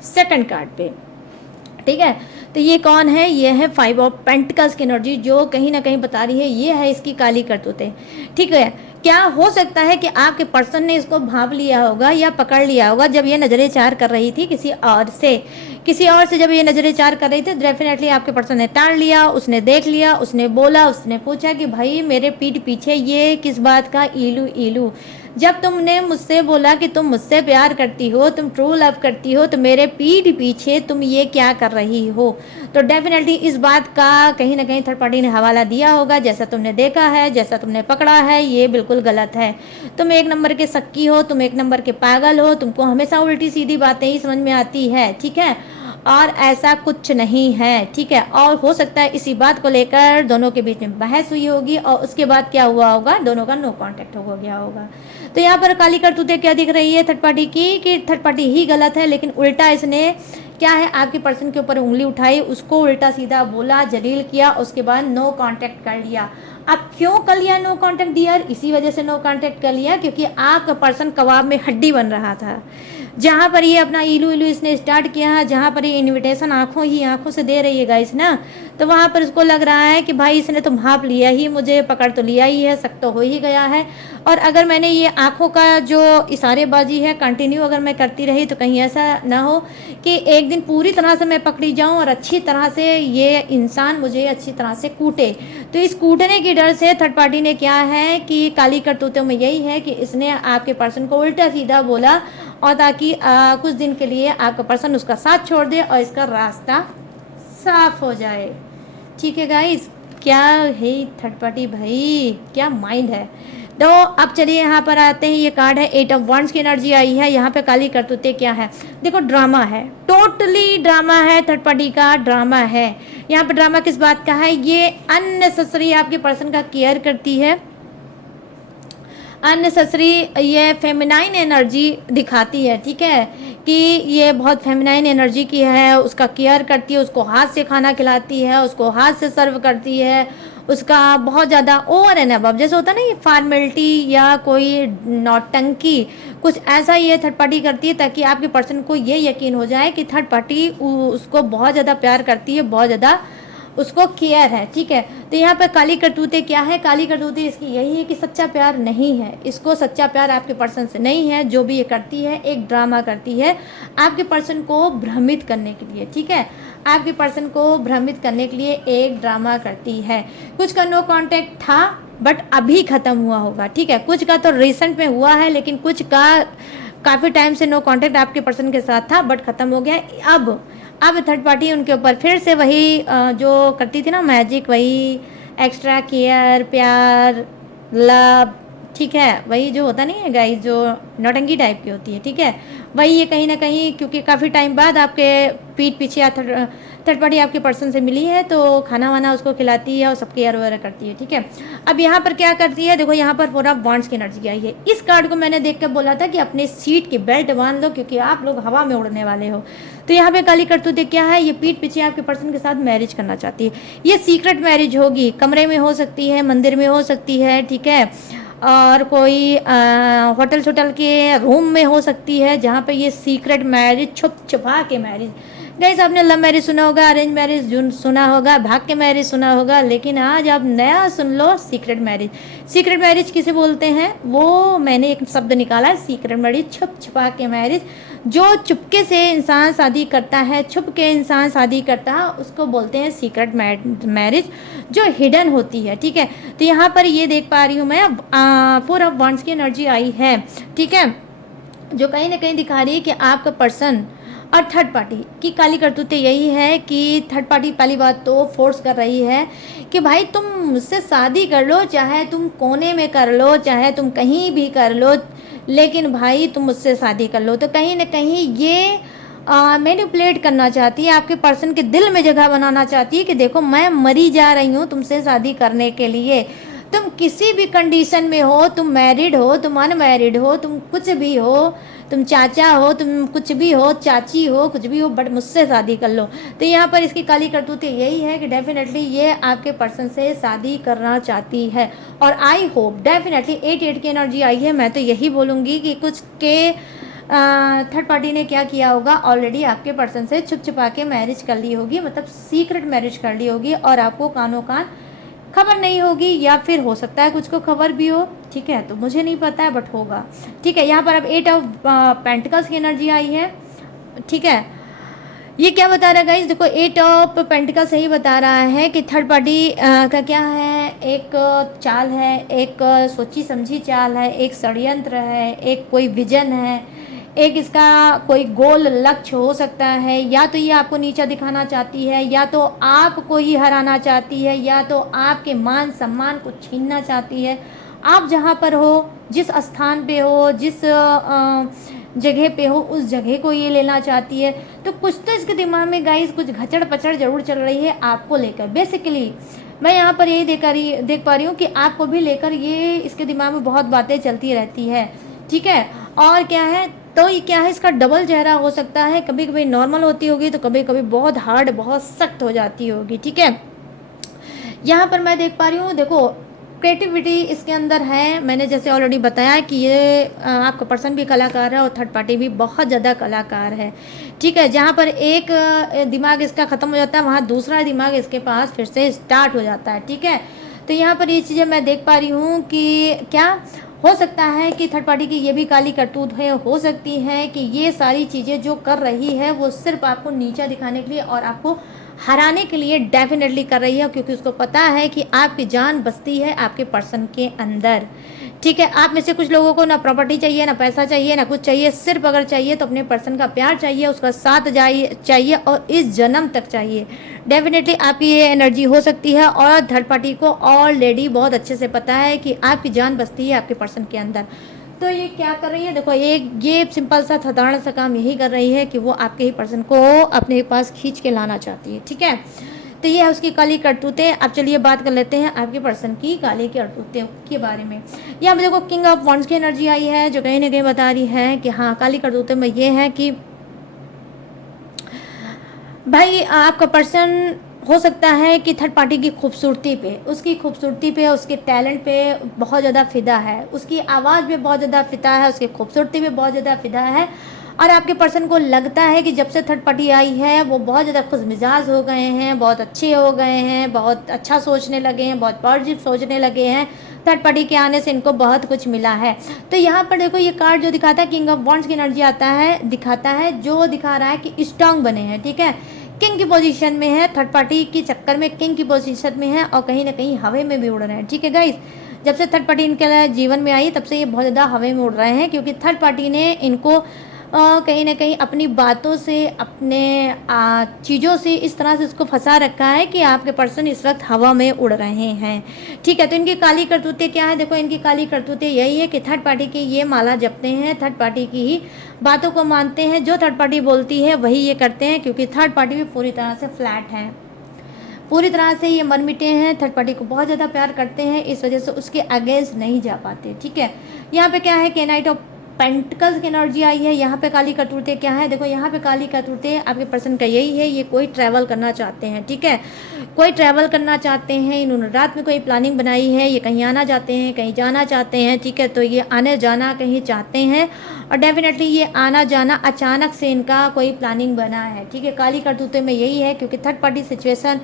सेकंड कार्ड पे, ठीक है। तो ये कौन है, ये है 5 ऑफ पेंटिकल्स की एनर्जी, जो कहीं ना कहीं बता रही है ये है इसकी काली करतूतें, ठीक है। क्या हो सकता है कि आपके पर्सन ने इसको भांप लिया होगा या पकड़ लिया होगा जब ये नजरें चार कर रही थी किसी और से जब ये नजरें चार कर रही थी, डेफिनेटली आपके पर्सन ने टाल लिया, उसने देख लिया, उसने बोला, उसने पूछा कि भाई मेरे पीठ पीछे ये किस बात का इलू इलू। जब तुमने मुझसे बोला कि तुम मुझसे प्यार करती हो, तुम ट्रू लव करती हो, तो मेरे पीठ पीछे तुम ये क्या कर रही हो। तो डेफिनेटली इस बात का कहीं ना कहीं थर्ड पार्टी ने हवाला दिया होगा, जैसा तुमने देखा है, जैसा तुमने पकड़ा है, ये बिल्कुल गलत है। तुम एक नंबर के सक्की हो, तुम एक नंबर के पागल हो, तुमको हमेशा उल्टी सीधी बातें ही समझ में आती है, ठीक है, और ऐसा कुछ नहीं है, ठीक है। और हो सकता है इसी बात को लेकर दोनों के बीच में बहस हुई होगी और उसके बाद क्या हुआ होगा, दोनों का नो कांटेक्ट हो गया होगा। तो यहाँ पर काली करतूतें क्या दिख रही है थर्ड पार्टी की, कि थर्ड पार्टी ही गलत है, लेकिन उल्टा इसने क्या है आपके पर्सन के ऊपर उंगली उठाई, उसको उल्टा सीधा बोला, जलील किया, उसके बाद नो कांटेक्ट कर लिया। अब क्यों कर लिया नो कांटेक्ट डियर, इसी वजह से नो कांटेक्ट कर लिया क्योंकि आपका पर्सन कबाब में हड्डी बन रहा था। जहाँ पर ये अपना इलू इलू इसने स्टार्ट किया है, जहाँ पर ये इनविटेशन आंखों से दे रही है गाइस ना, तो वहाँ पर उसको लग रहा है कि भाई इसने तो भाप लिया ही, मुझे पकड़ तो लिया ही है, शक तो हो ही गया है। और अगर मैंने ये आंखों का जो इशारेबाजी है कंटिन्यू अगर मैं करती रही तो कहीं ऐसा ना हो कि एक दिन पूरी तरह से मैं पकड़ी जाऊं और अच्छी तरह से ये इंसान मुझे अच्छी तरह से कूटे। तो इस कूटने की डर से थर्ड पार्टी ने क्या है कि काली करतूतों में यही है कि इसने आपके पर्सन को उल्टा सीधा बोला, और ताकि कुछ दिन के लिए आपका पर्सन उसका साथ छोड़ दे और इसका रास्ता साफ हो जाए। ठीक है गाइस, क्या है थर्ड पार्टी भाई, क्या माइंड है। तो अब चलिए यहाँ पर आते हैं, ये कार्ड है 8 ऑफ वंड्स की एनर्जी आई है। यहाँ पे काली करतूते क्या है, देखो ड्रामा है, टोटली ड्रामा है, थर्ड पार्टी का ड्रामा है। यहाँ पे ड्रामा किस बात का है, ये अननेसेसरी आपके पर्सन का केयर करती है, अननेसेसरी ये फेमिनाइन एनर्जी दिखाती है। ठीक है, कि ये बहुत फेमिनाइन एनर्जी की है, उसका केयर करती है, उसको हाथ से खाना खिलाती है, उसको हाथ से सर्व करती है, उसका बहुत ज़्यादा ओवर एंड अबव, जैसे होता है ना ये फॉर्मेलिटी या कोई नौटंकी, कुछ ऐसा ये थर्ड पार्टी करती है ताकि आपके पर्सन को ये यकीन हो जाए कि थर्ड पार्टी उसको बहुत ज़्यादा प्यार करती है, बहुत ज़्यादा उसको केयर है। ठीक है, तो यहाँ पर काली करतूतें क्या है, काली करतूतें इसकी यही है कि सच्चा प्यार नहीं है, इसको सच्चा प्यार आपके पर्सन से नहीं है। जो भी ये करती है एक ड्रामा करती है आपके पर्सन को भ्रमित करने के लिए। ठीक है, आपके पर्सन को भ्रमित करने के लिए एक ड्रामा करती है। कुछ का नो कांटेक्ट था बट अभी ख़त्म हुआ होगा। ठीक है, कुछ का तो रिसेंट में हुआ है, लेकिन कुछ का काफ़ी टाइम से नो कांटेक्ट आपके पर्सन के साथ था बट ख़त्म हो गया। अब थर्ड पार्टी उनके ऊपर फिर से वही जो करती थी ना मैजिक, वही एक्स्ट्रा केयर, प्यार, लव। ठीक है, वही जो होता नहीं है गाइस, जो नौटंकी टाइप की होती है। ठीक है, वही ये कहीं ना कहीं, क्योंकि काफ़ी टाइम बाद आपके पीठ पीछे या थर्ड पार्टी आपके पर्सन से मिली है तो खाना वाना उसको खिलाती है और सब केयर वगैरह करती है। ठीक है, अब यहाँ पर क्या करती है, देखो यहाँ पर 4 ऑफ वांड्स की एनर्जी आई है। इस कार्ड को मैंने देख कर बोला था कि अपने सीट की बेल्ट बांध लो क्योंकि आप लोग हवा में उड़ने वाले हो। तो यहाँ पे काली करतूतें क्या है, ये पीठ पीछे आपके पर्सन के साथ मैरिज करना चाहती है। ये सीक्रेट मैरिज होगी, कमरे में हो सकती है, मंदिर में हो सकती है। ठीक है, और कोई होटल छोटल के रूम में हो सकती है, जहाँ पे ये सीक्रेट मैरिज, छुप छुपा के मैरिज। गाइस आपने लव मैरिज सुना होगा, अरेंज मैरिज सुना होगा, भाग्य मैरिज सुना होगा, लेकिन आज आप नया सुन लो, सीक्रेट मैरिज। सीक्रेट मैरिज किसे बोलते हैं, वो मैंने एक शब्द निकाला है, सीक्रेट मैरिज, छुप छुपा के मैरिज। जो चुपके से इंसान शादी करता है, छुप के इंसान शादी करता है, उसको बोलते हैं सीक्रेट मैरिज, जो हिडन होती है। ठीक है, तो यहाँ पर ये देख पा रही हूँ मैं 4 ऑफ वांड्स की एनर्जी आई है। ठीक है, जो कहीं ना कहीं दिखा रही है कि आपका पर्सन और थर्ड पार्टी की काली करतूतें यही है कि थर्ड पार्टी पहली बात तो फोर्स कर रही है कि भाई तुम मुझसे शादी कर लो, चाहे तुम कोने में कर लो, चाहे तुम कहीं भी कर लो, लेकिन भाई तुम मुझसे शादी कर लो। तो कहीं ना कहीं ये मैनिपुलेट करना चाहती है, आपके पर्सन के दिल में जगह बनाना चाहती है कि देखो मैं मरी जा रही हूँ तुमसे शादी करने के लिए। तुम किसी भी कंडीशन में हो, तुम मैरिड हो, तुम अनमैरिड हो, तुम कुछ भी हो, तुम चाचा हो, तुम कुछ भी हो, चाची हो, कुछ भी हो, बट मुझसे शादी कर लो। तो यहाँ पर इसकी काली करतूतें यही है कि डेफिनेटली ये आपके पर्सन से शादी करना चाहती है। और आई होप डेफिनेटली 8 की एनर्जी आई है, मैं तो यही बोलूँगी कि कुछ के थर्ड पार्टी ने क्या किया होगा, ऑलरेडी आपके पर्सन से छुप छुपा के मैरिज कर ली होगी, मतलब सीक्रेट मैरिज कर ली होगी और आपको कानों कान खबर नहीं होगी, या फिर हो सकता है कुछ को खबर भी हो। ठीक है, तो मुझे नहीं पता है बट होगा। ठीक है, यहाँ पर अब 8 ऑफ पेंटिकल्स की एनर्जी आई है। ठीक है, ये क्या बता रहा है गाइस, देखो 8 ऑफ पेंटिकल्स यही बता रहा है कि थर्ड पार्टी का क्या है, एक चाल है, एक सोची समझी चाल है, एक षड्यंत्र है, एक कोई विजन है, एक इसका कोई गोल लक्ष्य हो सकता है। या तो ये आपको नीचा दिखाना चाहती है, या तो आपको ही हराना चाहती है, या तो आपके मान सम्मान को छीनना चाहती है। आप जहाँ पर हो, जिस स्थान पे हो, जिस जगह पे हो, उस जगह को ये लेना चाहती है। तो कुछ तो इसके दिमाग में गाइस कुछ घचड़ पचड़ जरूर चल रही है आपको लेकर। बेसिकली मैं यहाँ पर यही देख पा रही हूँ कि आपको भी लेकर ये इसके दिमाग में बहुत बातें चलती रहती है। ठीक है, और क्या है, तो ये क्या है, इसका डबल चेहरा हो सकता है, कभी कभी नॉर्मल होती होगी तो कभी कभी बहुत हार्ड, बहुत सख्त हो जाती होगी। ठीक है, यहाँ पर मैं देख पा रही हूँ, देखो क्रिएटिविटी इसके अंदर है। मैंने जैसे ऑलरेडी बताया कि ये आपका पर्सन भी कलाकार है और थर्ड पार्टी भी बहुत ज़्यादा कलाकार है, ठीक है। जहाँ पर एक दिमाग इसका ख़त्म हो जाता है, वहाँ दूसरा दिमाग इसके पास फिर से स्टार्ट हो जाता है, ठीक है। तो यहाँ पर ये चीज़ें मैं देख पा रही हूँ कि क्या हो सकता है कि थर्ड पार्टी की ये भी काली करतूत है, हो सकती है कि ये सारी चीज़ें जो कर रही है वो सिर्फ आपको नीचा दिखाने के लिए और आपको हराने के लिए डेफिनेटली कर रही है, क्योंकि उसको पता है कि आपकी जान बसती है आपके पर्सन के अंदर, ठीक है। आप में से कुछ लोगों को ना प्रॉपर्टी चाहिए, ना पैसा चाहिए, ना कुछ चाहिए, सिर्फ अगर चाहिए तो अपने पर्सन का प्यार चाहिए, उसका साथ चाहिए और इस जन्म तक चाहिए। डेफिनेटली आपकी ये एनर्जी हो सकती है और थर्ड पार्टी को ऑलरेडी बहुत अच्छे से पता है कि आपकी जान बसती है आपके पर्सन के अंदर। तो ये क्या कर रही है, देखो ये सिंपल सा साधारण सा काम यही कर रही है कि वो आपके ही पर्सन को अपने पास खींच के लाना चाहती है, ठीक है। तो ये है उसकी काली करतूतें। अब चलिए बात कर लेते हैं आपके पर्सन की काली करतूतें के बारे में। यहाँ पे देखो किंग ऑफ वॉन्ड्स की एनर्जी आई है, जो कहीं ना कहीं बता रही है कि हाँ, काली करतूतें में ये है कि भाई आपका पर्सन हो सकता है कि थर्ड पार्टी की खूबसूरती पे, उसकी खूबसूरती पे, उसके टैलेंट पे बहुत ज़्यादा फ़िदा है, उसकी आवाज़ पे बहुत ज़्यादा फ़िदा है, उसकी खूबसूरती पे बहुत ज़्यादा फ़िदा है। और आपके पर्सन को लगता है कि जब से थर्ड पार्टी आई है वो बहुत ज़्यादा खुशमिजाज हो गए हैं, बहुत अच्छे हो गए हैं, बहुत अच्छा सोचने लगे हैं, बहुत पॉजिटिव सोचने लगे हैं। थर्ड पार्टी के आने से इनको बहुत कुछ मिला है। तो यहाँ पर देखो ये कार्ड जो दिखाता है किंग ऑफ वॉन्ड्स की एनर्जी दिखाता है, जो दिखा रहा है कि स्ट्रांग बने हैं, ठीक है। किंग की पोजीशन में है, थर्ड पार्टी के चक्कर में किंग की पोजीशन में है और कहीं ना कहीं हवा में भी उड़ रहे हैं, ठीक है गाइस। जब से थर्ड पार्टी इनके जीवन में आई तब से ये बहुत ज़्यादा हवा में उड़ रहे हैं, क्योंकि थर्ड पार्टी ने इनको कहीं ना कहीं अपनी बातों से, अपने चीज़ों से इस तरह से इसको फंसा रखा है कि आपके पर्सन इस वक्त हवा में उड़ रहे हैं, ठीक है। तो इनकी काली करतूतें क्या है, देखो इनकी काली करतूतें यही है कि थर्ड पार्टी की ये माला जपते हैं, थर्ड पार्टी की ही बातों को मानते हैं, जो थर्ड पार्टी बोलती है वही ये करते हैं, क्योंकि थर्ड पार्टी भी पूरी तरह से फ्लैट है, पूरी तरह से ये मन मिटे हैं, थर्ड पार्टी को बहुत ज़्यादा प्यार करते हैं, इस वजह से उसके अगेंस्ट नहीं जा पाते, ठीक है। यहाँ पे क्या है कि नाइट ऑफ पेंटिकल्स की एनर्जी आई है। यहाँ पे काली करतूतें क्या है, देखो यहाँ पे काली करतूतें आपके पर्सन का यही है, ये कोई ट्रैवल करना चाहते हैं, ठीक है। कोई ट्रैवल करना चाहते हैं, इन्होंने रात में कोई प्लानिंग बनाई है, ये कहीं आना चाहते हैं, कहीं जाना चाहते हैं, ठीक है। तो ये आने जाना कहीं चाहते हैं और डेफिनेटली ये आना जाना अचानक से इनका कोई प्लानिंग बना है, ठीक है। काली करतूतें में यही है, क्योंकि थर्ड पार्टी सिचुएशन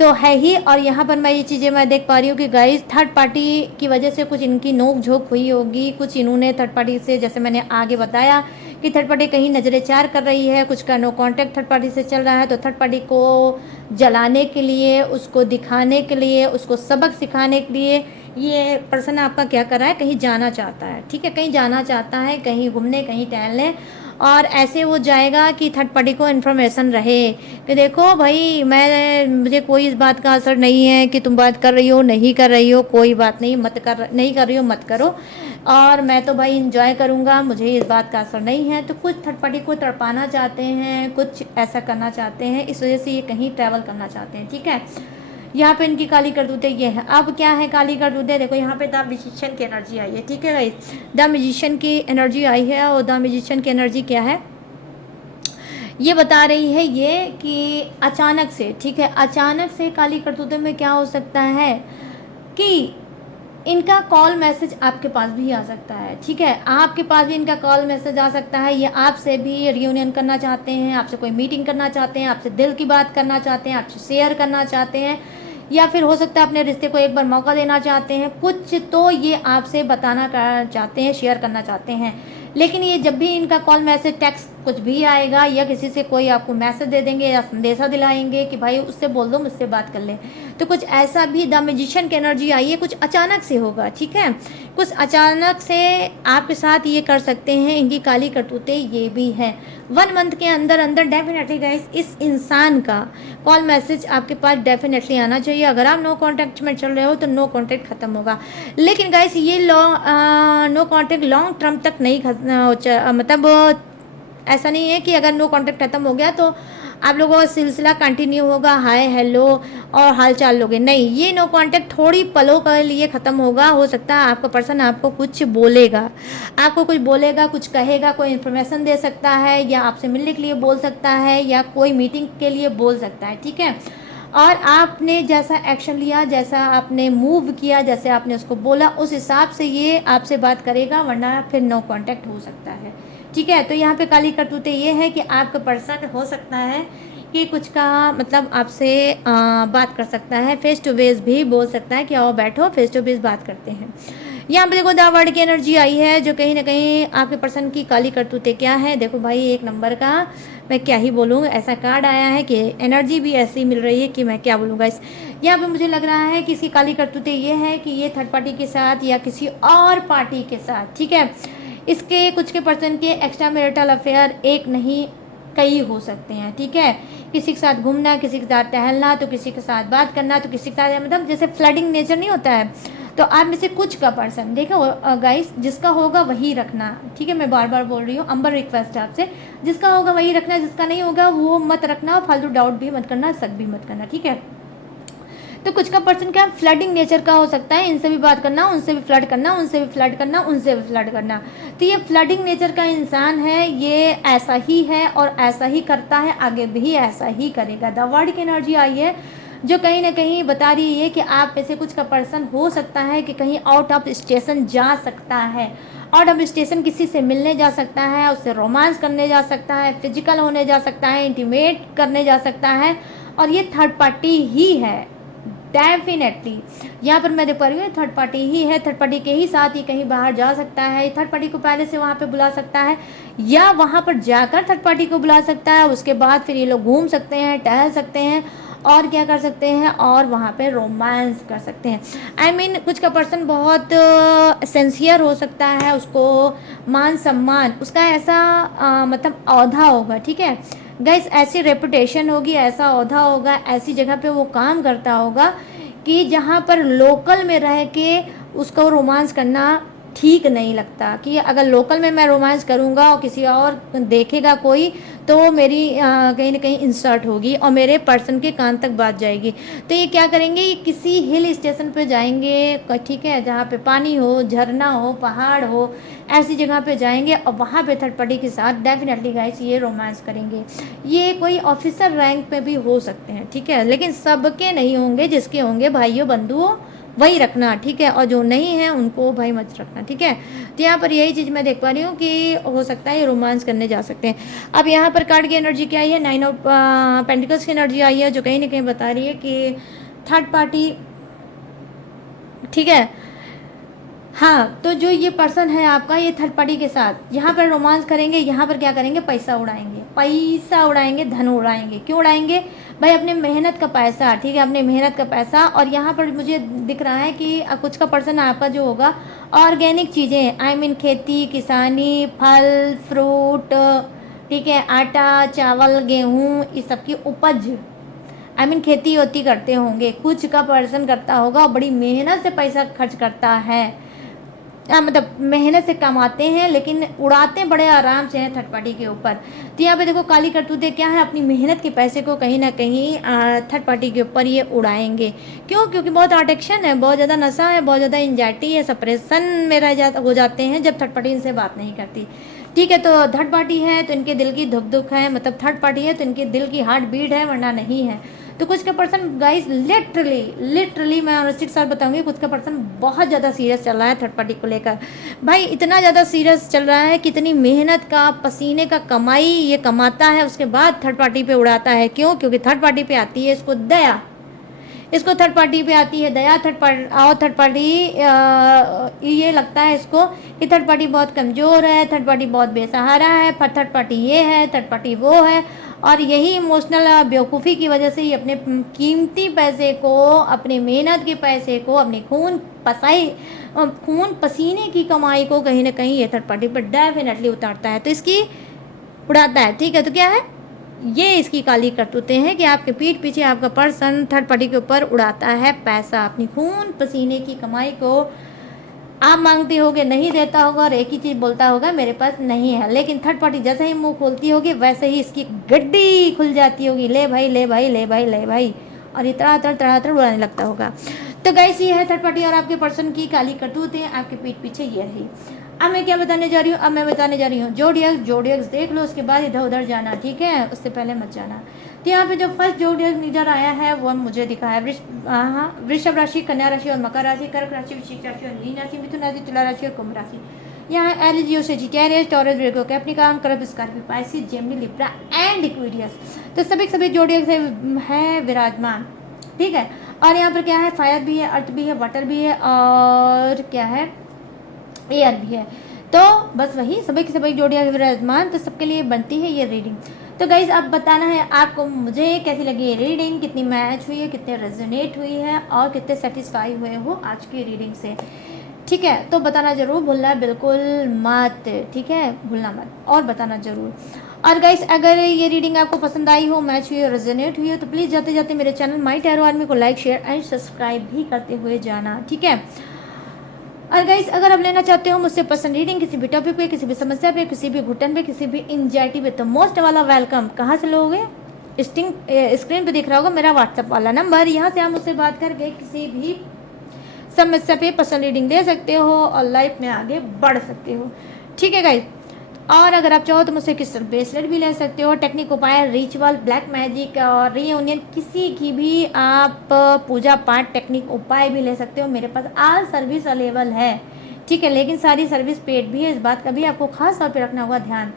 तो है ही। और यहाँ पर मैं ये चीज़ें मैं देख पा रही हूँ कि गाइस थर्ड पार्टी की वजह से कुछ इनकी नोक झोंक हुई होगी, कुछ इन्होंने थर्ड पार्टी से, जैसे मैंने आगे बताया कि थर्ड पार्टी कहीं नज़रें चार कर रही है, कुछ का नो कांटेक्ट थर्ड पार्टी से चल रहा है। तो थर्ड पार्टी को जलाने के लिए, उसको दिखाने के लिए, उसको सबक सिखाने के लिए ये पर्सन आपका क्या कर रहा है, कहीं जाना चाहता है, ठीक है। कहीं जाना चाहता है, कहीं घूमने, कहीं टहलने, और ऐसे वो जाएगा कि थर्ड पार्टी को इन्फॉर्मेशन रहे कि देखो भाई मुझे कोई इस बात का असर नहीं है कि तुम बात कर रही हो, नहीं कर रही हो, कोई बात नहीं, नहीं कर रही हो मत करो, और मैं तो भाई इंजॉय करूँगा, मुझे इस बात का असर नहीं है। तो कुछ थर्ड पार्टी को तड़पाना चाहते हैं, कुछ ऐसा करना चाहते हैं, इस वजह से ये कहीं ट्रैवल करना चाहते हैं, ठीक है। यहाँ पे इनकी काली करतूतें ये है। अब क्या है काली करतूतें, देखो यहाँ पे द म्यूजिशियन की एनर्जी आई है, ठीक है गाइस। द म्यूजिशियन की एनर्जी आई है और द म्यूजिशियन की एनर्जी क्या है, ये बता रही है ये कि अचानक से, ठीक है, अचानक से काली करतूतें में क्या हो सकता है कि इनका कॉल मैसेज आपके पास भी आ सकता है, ठीक है। आपके पास भी इनका कॉल मैसेज आ सकता है, ये आपसे भी रियूनियन करना चाहते हैं, आपसे कोई मीटिंग करना चाहते हैं, आपसे दिल की बात करना चाहते हैं, आपसे शेयर करना चाहते हैं, या फिर हो सकता है अपने रिश्ते को एक बार मौका देना चाहते हैं, कुछ तो ये आपसे बताना चाहते हैं, शेयर करना चाहते हैं। लेकिन ये जब भी इनका कॉल मैसेज टेक्स्ट कुछ भी आएगा या किसी से कोई आपको मैसेज दे देंगे या संदेशा दिलाएंगे कि भाई उससे बोल दो, मुझसे बात कर ले, तो कुछ ऐसा भी द मैजिशियन की एनर्जी आई है, कुछ अचानक से होगा, ठीक है। कुछ अचानक से आपके साथ ये कर सकते हैं, इनकी काली करतूतें ये भी है। 1 मंथ के अंदर अंदर डेफिनेटली गाइस इस इंसान का कॉल मैसेज आपके पास डेफिनेटली आना चाहिए। अगर आप नो कॉन्टैक्ट में चल रहे हो तो नो कॉन्टैक्ट खत्म होगा, लेकिन गाइस ये नो कॉन्टैक्ट लॉन्ग टर्म तक नहीं मतलब ऐसा नहीं है कि अगर नो कॉन्टैक्ट खत्म हो गया तो आप लोगों का सिलसिला कंटिन्यू होगा, हाय हेलो और हाल चाल लोगे, नहीं, ये नो कॉन्टैक्ट थोड़ी पलों के लिए ख़त्म होगा। हो सकता है आपका पर्सन आपको कुछ बोलेगा, कुछ कहेगा, कोई इन्फॉर्मेशन दे सकता है, या आपसे मिलने के लिए बोल सकता है, या कोई मीटिंग के लिए बोल सकता है, ठीक है। और आपने जैसा एक्शन लिया, जैसा आपने मूव किया, जैसे आपने उसको बोला, उस हिसाब से ये आपसे बात करेगा, वरना फिर नो कांटेक्ट हो सकता है। ठीक है, तो यहाँ पे काली करतूतें ये है कि आपका पर्सन हो सकता है कि कुछ का मतलब आपसे बात कर सकता है, फेस टू फेस भी बोल सकता है कि आओ बैठो फेस टू फेस बात करते हैं। यहाँ पे देखो द वर्ड की एनर्जी आई है, जो कहीं ना कहीं आपके पर्सन की काली करतूतें क्या है। देखो भाई, एक नंबर का मैं क्या ही बोलूँ, ऐसा कार्ड आया है कि एनर्जी भी ऐसी मिल रही है कि मैं क्या बोलूँगा। इस यहाँ पे मुझे लग रहा है कि इसकी काली करतूतें ये है कि ये थर्ड पार्टी के साथ या किसी और पार्टी के साथ, ठीक है, इसके कुछ के पर्सन के एक्स्ट्रा मैरिटल अफेयर एक नहीं कई हो सकते हैं। ठीक है, किसी के साथ घूमना, किसी के साथ टहलना, तो किसी के साथ बात करना, तो किसी के साथ मतलब जैसे फ्लडिंग नेचर नहीं होता है, तो आप में से कुछ का पर्सन देखो गाइस, जिसका होगा वही रखना। ठीक है, मैं बार बार बोल रही हूँ, अंबर रिक्वेस्ट है आपसे, जिसका होगा वही रखना, जिसका नहीं होगा वो मत रखना, फालतू डाउट भी मत करना, शक भी मत करना। ठीक है, तो कुछ का पर्सन क्या फ्लडिंग नेचर का हो सकता है, इनसे भी बात करना, उनसे भी फ्लड करना, उनसे भी फ्लड करना, उनसे भी फ्लड करना। तो ये फ्लडिंग नेचर का इंसान है, ये ऐसा ही है और ऐसा ही करता है, आगे भी ऐसा ही करेगा। द वर्ड की एनर्जी आई है जो कहीं ना कहीं बता रही है कि आप में से कुछ का पर्सन हो सकता है कि कहीं आउट ऑफ स्टेशन जा सकता है, आउट ऑफ स्टेशन किसी से मिलने जा सकता है, उससे रोमांस करने जा सकता है, फिजिकल होने जा सकता है, इंटीमेट करने जा सकता है, और ये थर्ड पार्टी ही है डेफिनेटली। यहाँ पर मैं देख पा रही हूँ थर्ड पार्टी ही है, थर्ड पार्टी के ही साथ ही कहीं बाहर जा सकता है, थर्ड पार्टी को पहले से वहाँ पे बुला सकता है या वहाँ पर जाकर थर्ड पार्टी को बुला सकता है। उसके बाद फिर ये लोग घूम सकते हैं, टहल सकते हैं और क्या कर सकते हैं, और वहाँ पे रोमांस कर सकते हैं। आई मीन कुछ का पर्सन बहुत सिंसियर हो सकता है, उसको मान सम्मान उसका ऐसा मतलब औधा होगा। ठीक है गाइस, ऐसी रेपुटेशन होगी, ऐसा औधा होगा, ऐसी जगह पे वो काम करता होगा कि जहाँ पर लोकल में रह के उसको रोमांस करना ठीक नहीं लगता, कि अगर लोकल में मैं रोमांस करूँगा और किसी और देखेगा कोई, तो मेरी कहीं ना कहीं इंसल्ट होगी और मेरे पर्सन के कान तक बात जाएगी। तो ये क्या करेंगे, ये किसी हिल स्टेशन पे जाएंगे, ठीक है, जहाँ पे पानी हो, झरना हो, पहाड़ हो, ऐसी जगह पे जाएंगे और वहाँ पे थर्ड पार्टी के साथ डेफिनेटली गाइस ये रोमांस करेंगे। ये कोई ऑफिसर रैंक पे भी हो सकते हैं, ठीक है, लेकिन सबके नहीं होंगे, जिसके होंगे भाइयों बंधुओं वही रखना। ठीक है, और जो नहीं है उनको भाई मत रखना। ठीक है, तो यहाँ पर यही चीज़ मैं देख पा रही हूँ कि हो सकता है ये रोमांस करने जा सकते हैं। अब यहाँ पर कार्ड की एनर्जी क्या आई है, 9 ऑफ पेंटिकल्स की एनर्जी आई है, जो कहीं ना कहीं बता रही है कि थर्ड पार्टी, ठीक है, हाँ, तो जो ये पर्सन है आपका, ये थर्ड पार्टी के साथ यहाँ पर रोमांस करेंगे, यहाँ पर क्या करेंगे, पैसा उड़ाएंगे, पैसा उड़ाएंगे, धन उड़ाएंगे। क्यों उड़ाएंगे भाई, अपने मेहनत का पैसा। ठीक है, अपने मेहनत का पैसा। और यहाँ पर मुझे दिख रहा है कि कुछ का पर्सन आपका जो होगा ऑर्गेनिक चीज़ें, आई मीन खेती, किसानी, फल फ्रूट, ठीक है, आटा चावल गेहूँ, इस सब की उपज, आई मीन खेती होती करते होंगे। कुछ का पर्सन करता होगा और बड़ी मेहनत से पैसा खर्च करता है, मतलब मेहनत से कमाते हैं, लेकिन उड़ाते बड़े आराम से हैं थर्ड पार्टी के ऊपर। तो यहाँ पे देखो काली करतूतें क्या है, अपनी मेहनत के पैसे को कहीं ना कहीं थर्ड पार्टी के ऊपर ये उड़ाएंगे। क्यों, क्योंकि बहुत अट्रैक्शन है, बहुत ज़्यादा नशा है, बहुत ज़्यादा एंजाइटी है, सप्रेशन में हो जाते हैं जब थर्ड पार्टी इनसे बात नहीं करती। ठीक है, तो थर्ड पार्टी है तो इनके दिल की धुक धुक है, मतलब थर्ड पार्टी है तो इनके दिल की हार्ट बीट है, वरना नहीं है। तो कुछ का पर्सन गाइस लिटरली मैं ऑनेस्टली साथ बताऊंगी, कुछ का पर्सन बहुत ज़्यादा सीरियस चल रहा है थर्ड पार्टी को लेकर। भाई इतना ज़्यादा सीरियस चल रहा है, कितनी मेहनत का, पसीने का कमाई ये कमाता है, उसके बाद थर्ड पार्टी पे उड़ाता है। क्यों, क्योंकि थर्ड पार्टी पे आती है इसको दया, इसको थर्ड पार्टी पे आती है दया। थर्ड पार्टी ये लगता है इसको कि थर्ड पार्टी बहुत कमज़ोर है, थर्ड पार्टी बहुत बेसहारा है, थर्ड पार्टी ये है, थर्ड पार्टी वो है। और यही इमोशनल बेवकूफ़ी की वजह से ये अपने कीमती पैसे को, अपने मेहनत के पैसे को, अपने खून पसीने की कमाई को कहीं ना कहीं ये थर्ड पार्टी पर डेफिनेटली उतारता है, तो इसकी उड़ाता है। ठीक है, तो क्या है, ये इसकी काली करतूतें हैं कि आपके पीठ पीछे आपका पर्सन थर्ड पार्टी के ऊपर उड़ाता है पैसा, अपनी खून पसीने की कमाई को आप मांगते होगे, नहीं देता होगा, और एक ही चीज़ बोलता होगा मेरे पास नहीं है। लेकिन थर्ड पार्टी जैसे ही मुंह खोलती होगी वैसे ही इसकी गड्डी खुल जाती होगी, ले भाई ले भाई ले भाई ले भाई, और ये तड़ातड़ उड़ाने लगता होगा। तो गाइस ये है थर्ड पार्टी और आपके पर्सन की काली करतूतें आपके पीठ पीछे ये रही। अब मैं क्या बताने जा रही हूँ, अब मैं बताने जा रही हूँ जोडियक्स देख लो, उसके बाद इधर उधर जाना, ठीक है, उससे पहले मत जाना। तो यहाँ पे जो फर्स्ट जोडियक नजर आया है वो मुझे दिखा है वृषभ राशि, कन्या राशि और मकर राशि, कर्क राशि, वृश्चिक राशि और मीन राशि, मिथुन राशि, तुला राशि और कुंभ राशि। यहाँ एल जियो से जीटेरियस, टॉरस, विर्गो, कैप्रिकॉर्न, कर्ब, Scorpio, Pisces, Gemini, Libra and Aquarius. तो सभी जोडियक है विराजमान, ठीक है। और यहाँ पर क्या है, फायर भी है, अर्थ भी है, वाटर भी है और क्या है, एयर भी है। तो बस वही सभी जोड़ियाँ विराजमान, तो सबके लिए बनती है ये रीडिंग। तो गाइज अब बताना है आपको मुझे कैसी लगी ये रीडिंग, कितनी मैच हुई है, कितने रेजोनेट हुई है और कितने सेटिस्फाई हुए हो आज की रीडिंग से, ठीक है। तो बताना जरूर भूलना बिल्कुल मत, ठीक है, भूलना मत और बताना जरूर। और गाइस अगर ये रीडिंग आपको पसंद आई हो, मैच हुई हो, रेजोनेट हुई हो, तो प्लीज़ जाते जाते मेरे चैनल माई टैरो आर्मी को लाइक, शेयर एंड सब्सक्राइब भी करते हुए जाना, ठीक है। और गाइस अगर आप लेना चाहते हो मुझसे पसंद रीडिंग किसी भी टॉपिक पे, किसी भी समस्या पे, किसी भी घुटन पे, किसी भी एंजाइटी पे, तो मोस्ट वाला वेलकम कहाँ से लोगे, स्क्रीन पे दिख रहा होगा मेरा व्हाट्सएप वाला नंबर, यहाँ से आप मुझसे बात करके किसी भी समस्या पे पसंद रीडिंग दे सकते हो और लाइफ में आगे बढ़ सकते हो, ठीक है गाइस। और अगर आप चाहो तो मुझसे क्रिस्टल ब्रेसलेट भी ले सकते हो, टेक्निक, उपाय, रिचुअल, ब्लैक मैजिक और रीयूनियन, किसी की भी आप पूजा पाठ टेक्निक उपाय भी ले सकते हो। मेरे पास ऑल सर्विस अवेलेबल है, ठीक है, लेकिन सारी सर्विस पेड भी है, इस बात का भी आपको खास तौर पे रखना होगा ध्यान।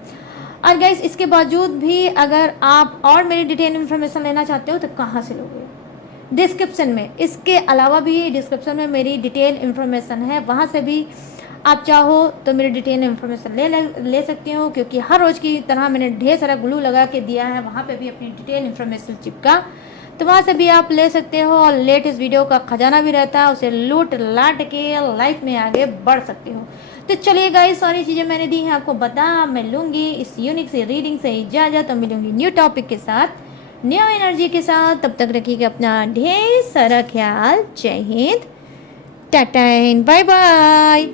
और गाइस इसके बावजूद भी अगर आप और मेरी डिटेल इन्फॉर्मेशन लेना चाहते हो तो कहाँ से लोगे, डिस्क्रिप्शन में, इसके अलावा भी डिस्क्रिप्शन में मेरी डिटेल इन्फॉर्मेशन है, वहाँ से भी आप चाहो तो मेरी डिटेल इन्फॉर्मेशन ले सकते हो, क्योंकि हर रोज़ की तरह मैंने ढेर सारा ग्लू लगा के दिया है, वहाँ पे भी अपनी डिटेल इन्फॉर्मेशन चिपका, तो वहाँ से भी आप ले सकते हो। और लेटेस्ट वीडियो का खजाना भी रहता है, उसे लूट लाट के लाइफ में आगे बढ़ सकते हो। तो चलिए गाइस सारी चीज़ें मैंने दी हैं आपको बता, मैं लूँगी इस यूनिक से रीडिंग से इजाज़त, तो मिलूँगी न्यू टॉपिक के साथ, न्यू एनर्जी के साथ। तब तक रखिएगा अपना ढेर सारा ख्याल। जय हिंद, टाटा एंड बाय बाय।